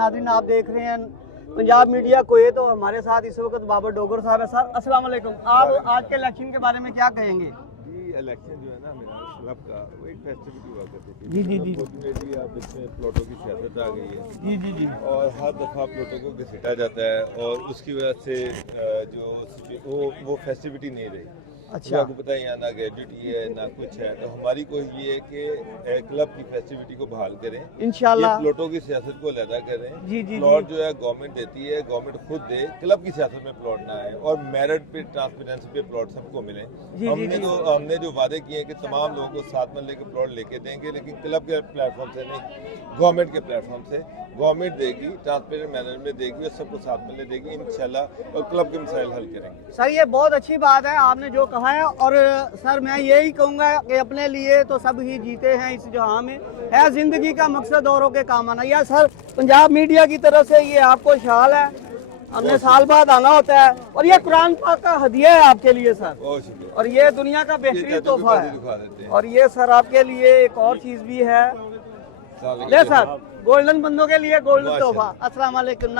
नाज़रीन आप देख रहे हैं पंजाब मीडिया कोएत, तो हमारे साथ इस वक्त बाबर डोगर साहब है। सर अस्सलाम वालेकुम, आप आज के इलेक्शन के बारे में क्या कहेंगे? जी इलेक्शन जो है ना मेरा क्लब का वो एक फेस्टिविटी हुआ करती थी। जी जी जी फॉर्चुनेटली अब इसमें प्लॉटों की सियासत आ गई है जी जी जी और हर दफ़ा प्लॉटों को घसीटा जाता है और उसकी वजह से जो वो फेस्टिविटी नहीं रही। अच्छा। आपको पता है यहाँ ना ग्रेजुएटी है ना कुछ है, तो हमारी कोशिश ये है कि क्लब की फेस्टिविटी को बहाल करें, इंशाल्लाह। ये प्लॉटों की सियासत को अलहदा करें। जी जी प्लॉट जी जो है गवर्नमेंट देती है, गवर्नमेंट खुद दे, क्लब की सियासत में प्लॉट ना आए और मेरिट पे ट्रांसपेरेंसी पे प्लॉट सबको मिले। जी, हमने जो वादे किए हैं कि तमाम लोगों को 7 मरले के प्लॉट लेके देंगे, लेकिन क्लब के प्लेटफॉर्म से नहीं, गवर्नमेंट के प्लेटफॉर्म से गवर्नमेंट देगी, ट्रांसपेरेंट मैनर में देगी और सबको 7 मरले देगी इंशाल्लाह, और क्लब के मसाइल हल करेंगे। सर ये बहुत अच्छी बात है आपने जो कहा है, और सर मैं यही कहूँगा कि अपने लिए तो सब ही जीते हैं इस जहां में, है जिंदगी का मकसद औरों के काम आना। या सर पंजाब मीडिया की तरफ से ये आपको शाल है, हमने साल बाद आना होता है, और ये कुरान पाक का हदिया है आपके लिए सर, बहुत शुक्रिया। और ये दुनिया का बेहतरीन तोहफा है। और ये सर आपके लिए एक और चीज भी है, ले सर गोल्डन बंदों के लिए गोल्डन तोहफा। अस्सलाम वालेकुम।